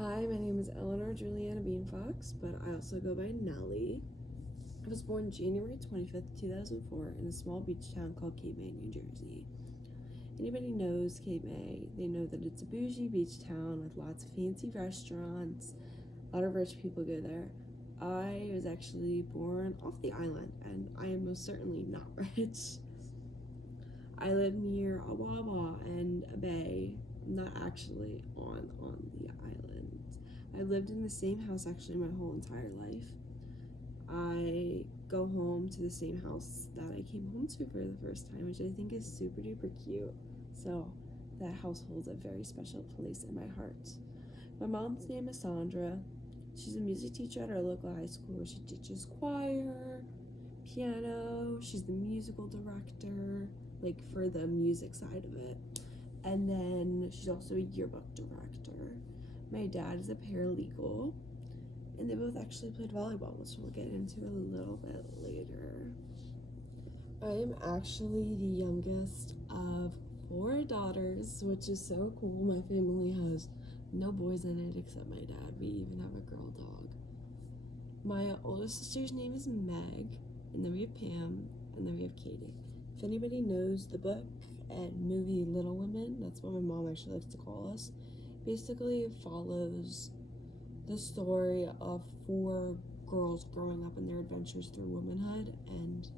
Hi, my name is Eleanor Juliana Beane-Fox, but I also go by Nellie. I was born January 25th, 2004 in a small beach town called Cape May, New Jersey. Anybody knows Cape May, they know that it's a bougie beach town with lots of fancy restaurants. A lot of rich people go there. I was actually born off the island, and I am most certainly not rich. I live near a Wawa and a bay, not actually on the island. I lived in the same house actually my whole entire life. I go home to the same house that I came home to for the first time, which I think is super duper cute. So that house holds a very special place in my heart. My mom's name is Sandra. She's a music teacher at our local high school. She teaches choir, piano. She's the musical director, like for the music side of it. And then she's also a yearbook director. My dad is a paralegal, and they both actually played volleyball, which we'll get into a little bit later. I am actually the youngest of 4 daughters, which is so cool. My family has no boys in it except my dad. We even have a girl dog. My oldest sister's name is Meg, and then we have Pam, and then we have Katie. If anybody knows the book and movie Little Women, that's what my mom actually likes to call us. Basically, it follows the story of 4 girls growing up and their adventures through womanhood, and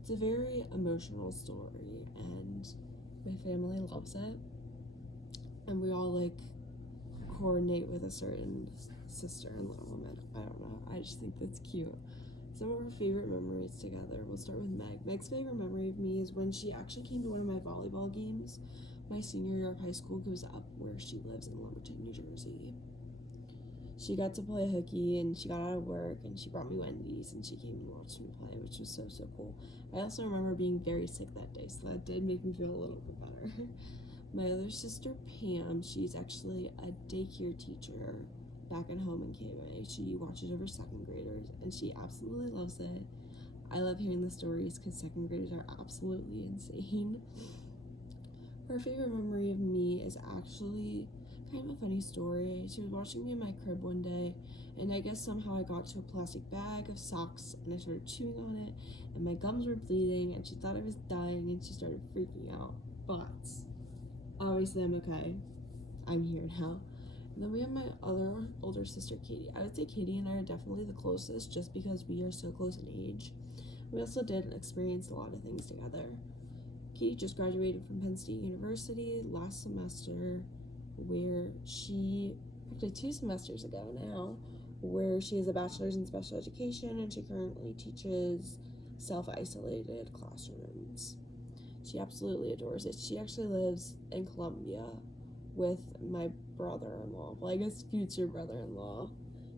it's a very emotional story, and my family loves it, and we all like coordinate with a certain sister in Little Women. I don't know, I just think that's cute. Some of our favorite memories together, we'll start with Meg. Meg's favorite memory of me is when she actually came to one of my volleyball games my senior year of high school, goes up where she lives in Lumberton, New Jersey. She got to play hooky, and she got out of work, and she brought me Wendy's, and she came and watched me play, which was so cool. I also remember being very sick that day, so that did make me feel a little bit better. My other sister, Pam, she's actually a daycare teacher back at home in KMA. She watches over 2nd graders, and she absolutely loves it. I love hearing the stories because 2nd graders are absolutely insane. Her favorite memory of me is actually kind of a funny story. She was watching me in my crib one day, and I guess somehow I got to a plastic bag of socks, and I started chewing on it, and my gums were bleeding, and she thought I was dying, and she started freaking out. But obviously I'm okay. I'm here now. And then we have my other older sister, Katie. I would say Katie and I are definitely the closest just because we are so close in age. We also did experience a lot of things together. Katie just graduated from Penn State University last semester, where actually 2 semesters ago now, where she has a bachelor's in special education, and she currently teaches self-isolated classrooms. She absolutely adores it. She actually lives in Columbia with my brother-in-law, well, I guess future brother-in-law,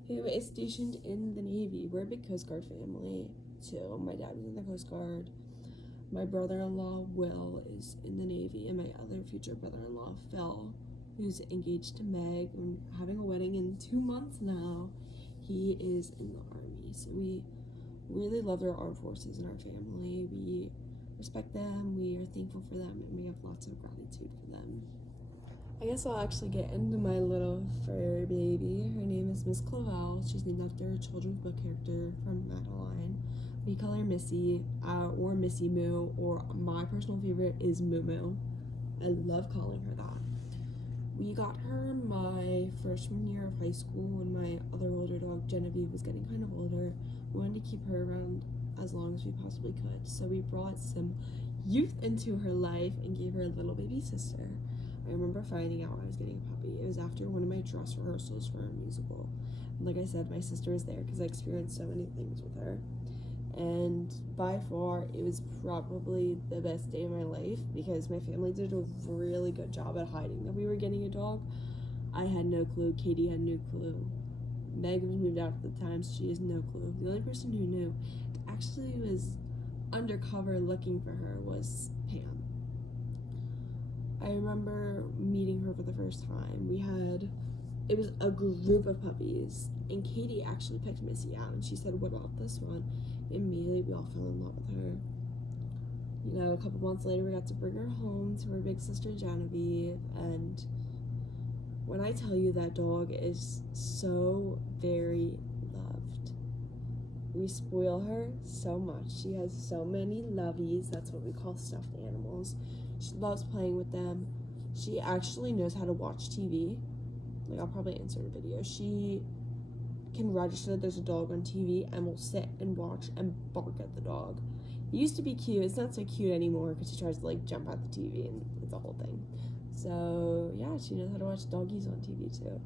who is stationed in the Navy. We're a big Coast Guard family, too. My dad was in the Coast Guard. My brother-in-law, Will, is in the Navy, and my other future brother-in-law, Phil, who's engaged to Meg and having a wedding in 2 months now, he is in the Army. So we really love our armed forces in our family. We respect them, we are thankful for them, and we have lots of gratitude for them. I guess I'll actually get into my little fur baby. Her name is Miss Clavel. She's named after a children's book character from Madeline. We call her Missy, or Missy Moo, or my personal favorite is Moo Moo. I love calling her that. We got her my freshman year of high school when my other older dog, Genevieve, was getting kind of older. We wanted to keep her around as long as we possibly could, so we brought some youth into her life and gave her a little baby sister. I remember finding out I was getting a puppy. It was after one of my dress rehearsals for a musical. And like I said, my sister was there because I experienced so many things with her. And by far, it was probably the best day of my life because my family did a really good job at hiding that we were getting a dog. I had no clue. Katie had no clue. Meg was moved out at the time, so she has no clue. The only person who knew actually was undercover looking for her was Pam. I remember meeting her for the first time. It was a group of puppies, and Katie actually picked Missy out, and she said, "What about this one?" Immediately, we all fell in love with her. You know, a couple months later, we got to bring her home to her big sister Genevieve, and when I tell you that dog is so very loved. We spoil her so much. She has so many lovies. That's what we call stuffed animals. She loves playing with them. She actually knows how to watch TV. Like, I'll probably insert a video. She can register that there's a dog on TV and will sit and watch and bark at the dog. It used to be cute. It's not so cute anymore because she tries to like jump at the TV and it's a whole thing. So yeah, she knows how to watch doggies on TV too.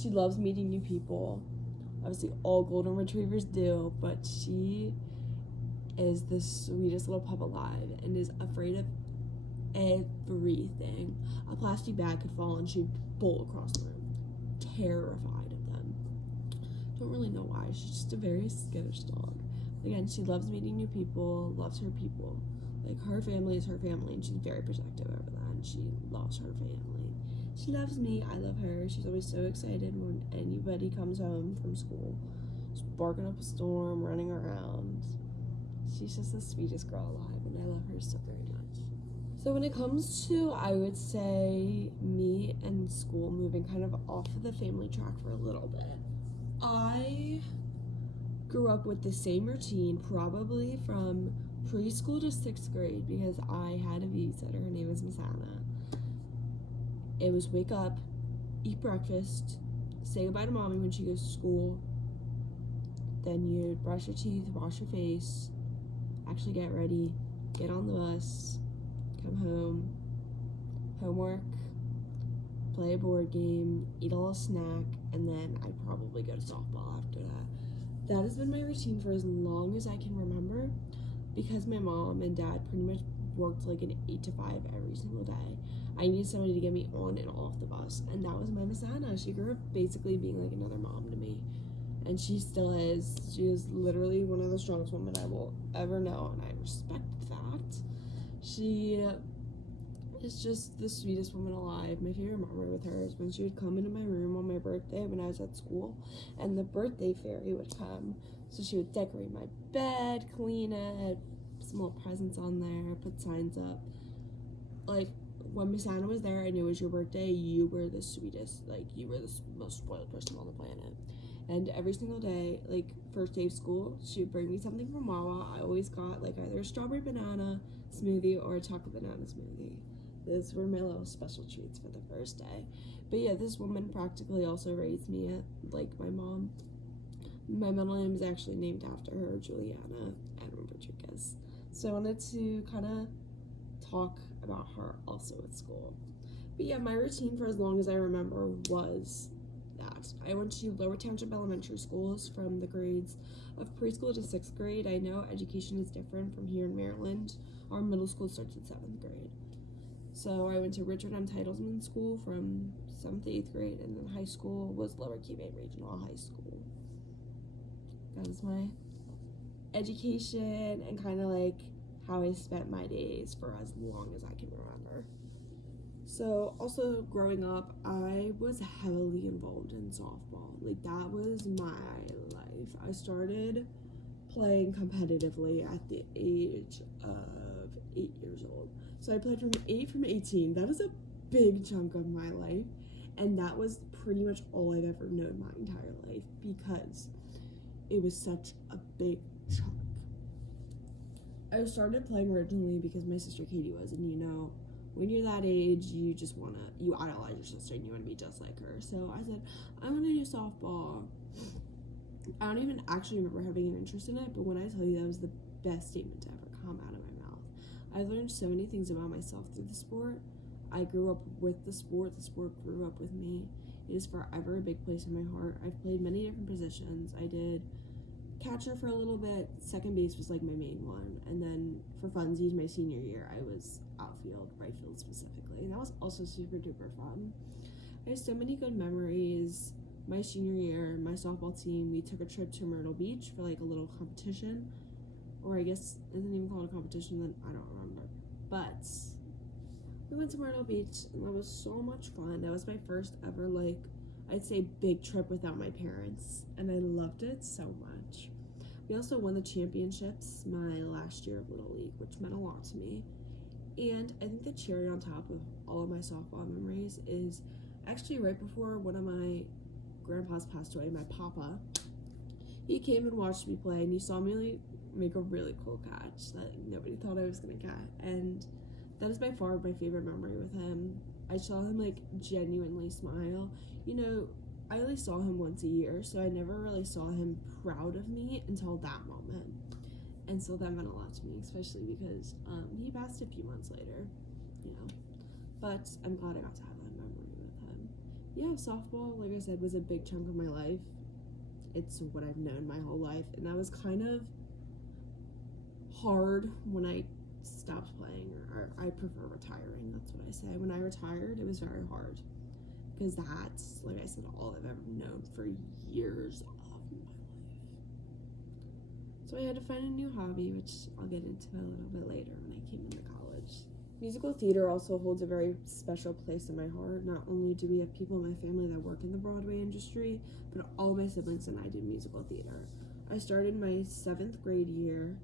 She loves meeting new people. Obviously all golden retrievers do, but she is the sweetest little pup alive and is afraid of everything. A plastic bag could fall and she'd bolt across the room. Terrified of them. Don't really know why. She's just a very skittish dog. Again, she loves meeting new people, loves her people. Like, her family is her family, and she's very protective over that, and she loves her family. She loves me, I love her. She's always so excited when anybody comes home from school. She's barking up a storm, running around. She's just the sweetest girl alive, and I love her so very much. So when it comes to, I would say, me and school moving kind of off of the family track for a little bit, I grew up with the same routine probably from preschool to 6th grade because I had a babysitter. Her name was Miss Anna. It was wake up, eat breakfast, say goodbye to mommy when she goes to school, then you'd brush your teeth, wash your face, actually get ready, get on the bus, come home, homework, play a board game, eat a little snack, and then I'd probably go to softball after that. That has been my routine for as long as I can remember because my mom and dad pretty much worked like an 8 to 5 every single day. I needed somebody to get me on and off the bus, and that was my Miss Anna. She grew up basically being like another mom to me, and she still is. She is literally one of the strongest women I will ever know, and I respect that. She is just the sweetest woman alive. My favorite memory with her is when she would come into my room on my birthday when I was at school, and the birthday fairy would come. So she would decorate my bed, clean it, put some little presents on there, put signs up. Like, when Miss Anna was there and it was your birthday, you were the sweetest. Like, you were the most spoiled person on the planet. And every single day, like, first day of school, she would bring me something from Wawa. I always got, like, either a strawberry banana smoothie or a chocolate banana smoothie. Those were my little special treats for the first day. But yeah, this woman practically also raised me like my mom. My middle name is actually named after her, Juliana Adam Rodriguez. So I wanted to kind of talk about her also at school. But yeah, my routine for as long as I remember was that. I went to Lower Township Elementary Schools from the grades of preschool to 6th grade. I know education is different from here in Maryland. Our middle school starts at 7th grade. So I went to Richard M. Titelsman School from 7th to 8th grade, and then high school was Lower Key Bay Regional High School. That was my education and kind of like how I spent my days for as long as I can remember. So also growing up, I was heavily involved in softball. Like, that was my life. I started playing competitively at the age of 8 years old. So I played from 18. That was a big chunk of my life, and that was pretty much all I've ever known my entire life because it was such a big chunk. I started playing originally because my sister Katie was, and you know, when you're that age, you idolize your sister and you want to be just like her. So I said, I want to do softball. I don't even actually remember having an interest in it, but when I tell you that was the best statement to ever come out of my mouth. I've learned so many things about myself through the sport. I grew up with the sport grew up with me. It is forever a big place in my heart. I've played many different positions. I did catcher for a little bit. Second base was like my main one. And then for funsies, my senior year, I was outfield, right field specifically. And that was also super duper fun. I have so many good memories. My senior year, my softball team, we took a trip to Myrtle Beach for like a little competition. Or I guess it isn't even called a competition, then I don't remember. But we went to Myrtle Beach and that was so much fun. That was my first ever, like, I'd say big trip without my parents. And I loved it so much. We also won the championships my last year of Little League, which meant a lot to me. And I think the cherry on top of all of my softball memories is Actually, right before one of my grandpas passed away, my papa, he came and watched me play, and he saw me like, make a really cool catch that nobody thought I was gonna get, and that is by far my favorite memory with him. I saw him like genuinely smile. You know, I only saw him once a year, so I never really saw him proud of me until that moment. And so that meant a lot to me, especially because he passed a few months later, you know. But I'm glad I got to have that memory with him. Yeah, softball, like I said, was a big chunk of my life. It's what I've known my whole life, and that was kind of hard when I stopped playing, or I prefer retiring, that's what I say. When I retired, it was very hard, because that's, like I said, all I've ever known for years of my life. So I had to find a new hobby, which I'll get into a little bit later when I came into college. Musical theater also holds a very special place in my heart. Not only do we have people in my family that work in the Broadway industry, but all my siblings and I did musical theater. I started my 7th grade year,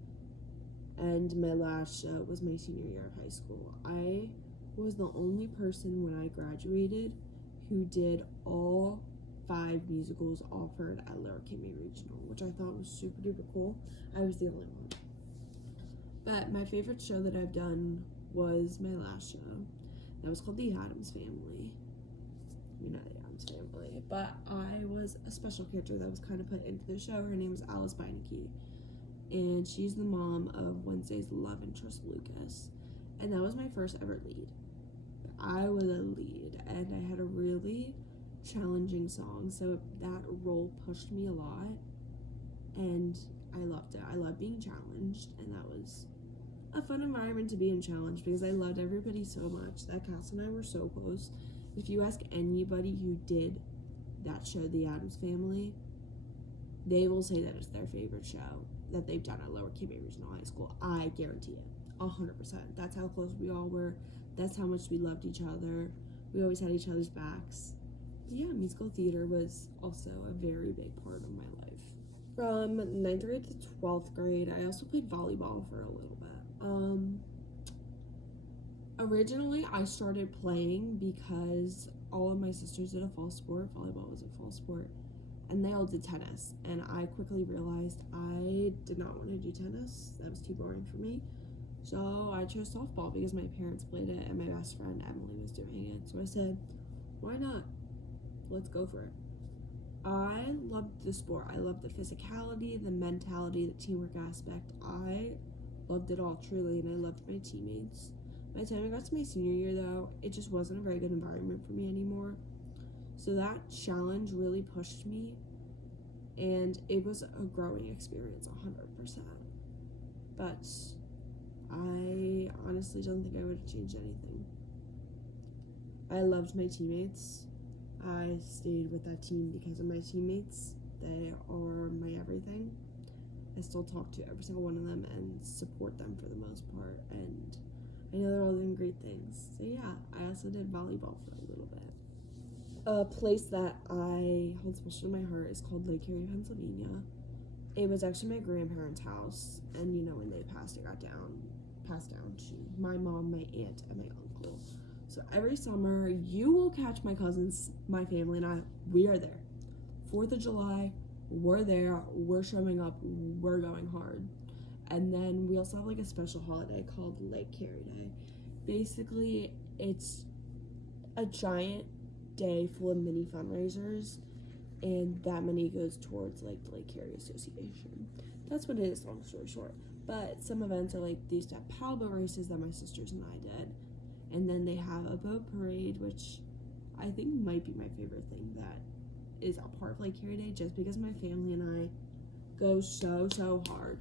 and my last show was my senior year of high school. I was the only person when I graduated who did all 5 musicals offered at Lower Cape Regional, which I thought was super duper cool. I was the only one. But my favorite show that I've done was my last show. That was called The Addams Family. You know The Addams Family. But I was a special character that was kind of put into the show. Her name was Alice Beane-Fox, and she's the mom of Wednesday's love interest, Lucas. And that was my first ever lead. I was a lead, and I had a really challenging song, so that role pushed me a lot, and I loved it. I loved being challenged, and that was a fun environment to be in challenge, because I loved everybody so much. That cast and I were so close. If you ask anybody who did that show, The Addams Family, they will say that it's their favorite show that they've done at Lower Cape Regional High School. I guarantee it, 100%. That's how close we all were. That's how much we loved each other. We always had each other's backs. Yeah, musical theater was also a very big part of my life. From 9th grade to 12th grade, I also played volleyball for a little bit. Originally, I started playing because all of my sisters did a fall sport. Volleyball was a fall sport. And they all did tennis. And I quickly realized I did not want to do tennis. That was too boring for me. So I chose softball because my parents played it and my best friend Emily was doing it. So I said, why not? Let's go for it. I loved the sport. I loved the physicality, the mentality, the teamwork aspect. I loved it all, truly, and I loved my teammates. By the time I got to my senior year, though, it just wasn't a very good environment for me anymore. So that challenge really pushed me, and it was a growing experience, 100%. But I honestly don't think I would have changed anything. I loved my teammates. I stayed with that team because of my teammates. They are my everything. I still talk to every single one of them and support them for the most part, and I know they're all doing great things. So yeah, I also did volleyball for a little bit. A place that I hold special in my heart is called Lake Erie, Pennsylvania. It was actually my grandparents' house, and you know, when they passed, it got passed down to my mom, my aunt, and my uncle. So every summer, you will catch my cousins, my family, and I, we are there. 4th of July, we're there, we're showing up, we're going hard. And then we also have like a special holiday called Lake Erie Day. Basically, it's a giant day full of mini fundraisers, and that money goes towards like the Lake Erie Association. That's what it is, long story short. But some events are like, they used to have paddle boat races that my sisters and I did. And then they have a boat parade, which I think might be my favorite thing that is a part of Lake Erie Day, just because my family and I go so hard.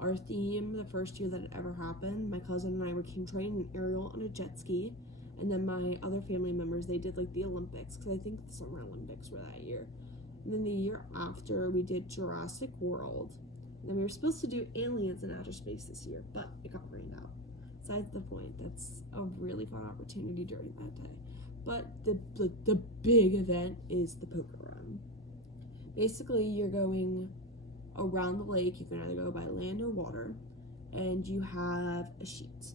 Our theme, the first year that it ever happened, my cousin and I were King Train and Ariel on a jet ski. And then my other family members, they did like the Olympics, because I think the Summer Olympics were that year. And then the year after, we did Jurassic World. And then we were supposed to do Aliens in Outer Space this year, but it got rained out. Besides the point, that's a really fun opportunity during that day. But the big event is the poker run. Basically, you're going around the lake. You can either go by land or water, and you have a sheet.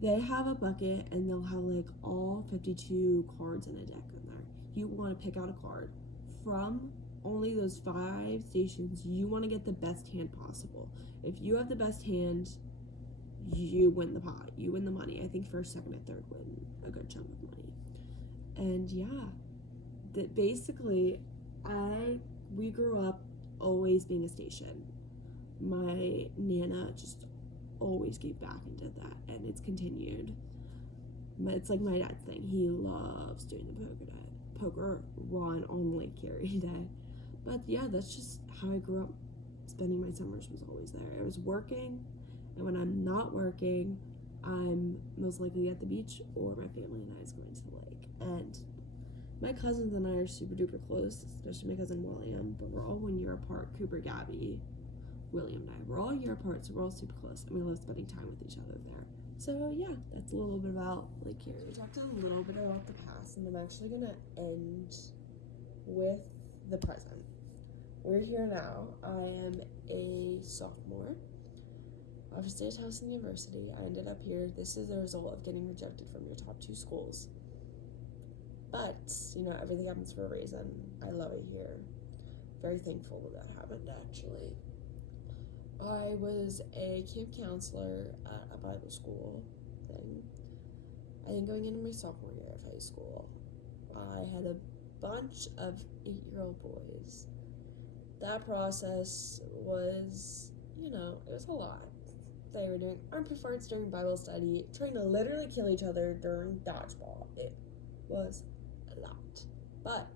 They have a bucket and they'll have like all 52 cards in a deck in there. You want to pick out a card from only those 5 stations. You want to get the best hand possible. If you have the best hand, you win the pot. You win the money. I think first, second, and third win a good chunk of money. And yeah, that basically, we grew up always being a station. My Nana just always gave back and did that, and it's continued. It's like my dad's thing. He loves doing the poker run on Lake Erie Day. But yeah, that's just how I grew up. Spending my summers was always there. I was working, and when I'm not working, I'm most likely at the beach, or my family and I is going to the lake. And my cousins and I are super duper close, especially my cousin William, but we're all 1 year apart. Cooper, Gabby, William and I, we're all a year apart, so we're all super close, and we love spending time with each other there. So yeah, that's a little bit about Lake Erie. We talked a little bit about the past, and I'm actually gonna end with the present. We're here now. I am a sophomore. Obviously at Towson University. I ended up here. This is the result of getting rejected from your top 2 schools. But, you know, everything happens for a reason. I love it here. Very thankful that happened, actually. I was a camp counselor at a Bible school thing. I think going into my sophomore year of high school, I had a bunch of 8-year-old boys. That process was, you know, it was a lot. They were doing armpit farts during Bible study, trying to literally kill each other during dodgeball. It was a lot. But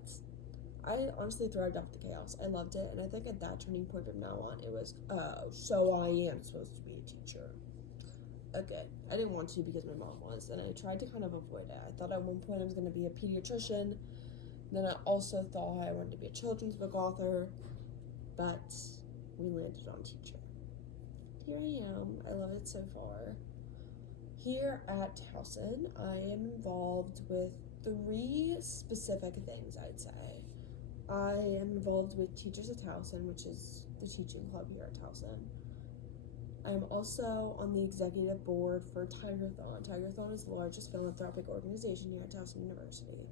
I honestly thrived off the chaos. I loved it, and I think at that turning point from now on, it was, oh, so I am supposed to be a teacher. Okay, I didn't want to because my mom was, and I tried to kind of avoid it. I thought at one point I was going to be a pediatrician. Then I also thought I wanted to be a children's book author, but we landed on teacher. Here I am. I love it so far. Here at Towson, I am involved with 3 specific things, I'd say. I am involved with Teachers at Towson, which is the teaching club here at Towson. I am also on the executive board for Tigerthon. Tigerthon is the largest philanthropic organization here at Towson University.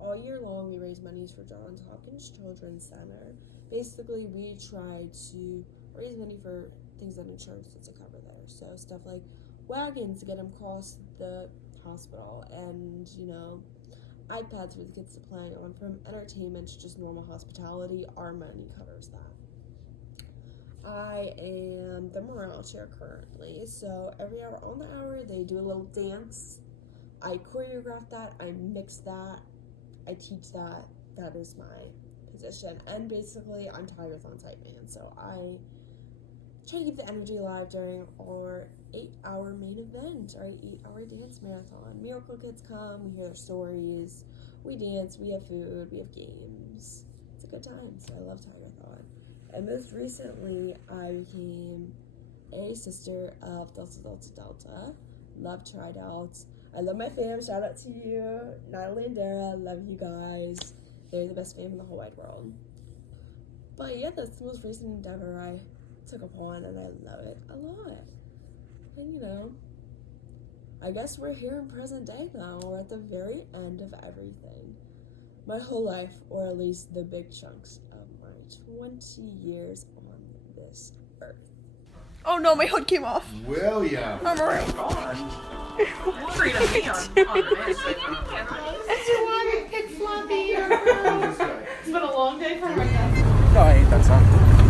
All year long, we raise monies for Johns Hopkins Children's Center. Basically, we try to raise money for things that insurance doesn't cover there. So stuff like wagons to get them across the hospital, and, you know, iPads for the kids to play on. From entertainment to just normal hospitality, our money covers that. I am the morale chair currently, so every hour on the hour they do a little dance. I choreograph that, I mix that, I teach that. That is my position. And basically I'm Tigerthon's hype man, so I try to keep the energy alive during our 8-hour main event, our 8-hour dance marathon. Miracle kids come, we hear their stories, we dance, we have food, we have games. It's a good time, so I love Tigerthon. And most recently, I became a sister of Delta Delta Delta. Love Tri-Delts. I love my fam. Shout out to you, Natalie and Dara. Love you guys. They're the best fam in the whole wide world. But yeah, that's the most recent endeavor I took upon, and I love it a lot. And, you know, I guess we're here in present day now. We're at the very end of everything. My whole life, or at least the big chunks of my 20 years on this earth. Oh no, my hood came off. William. I'm alright. Free to be on this. It's your water, it's sloppy. It's been a long day for my guys. No, I ain't that song.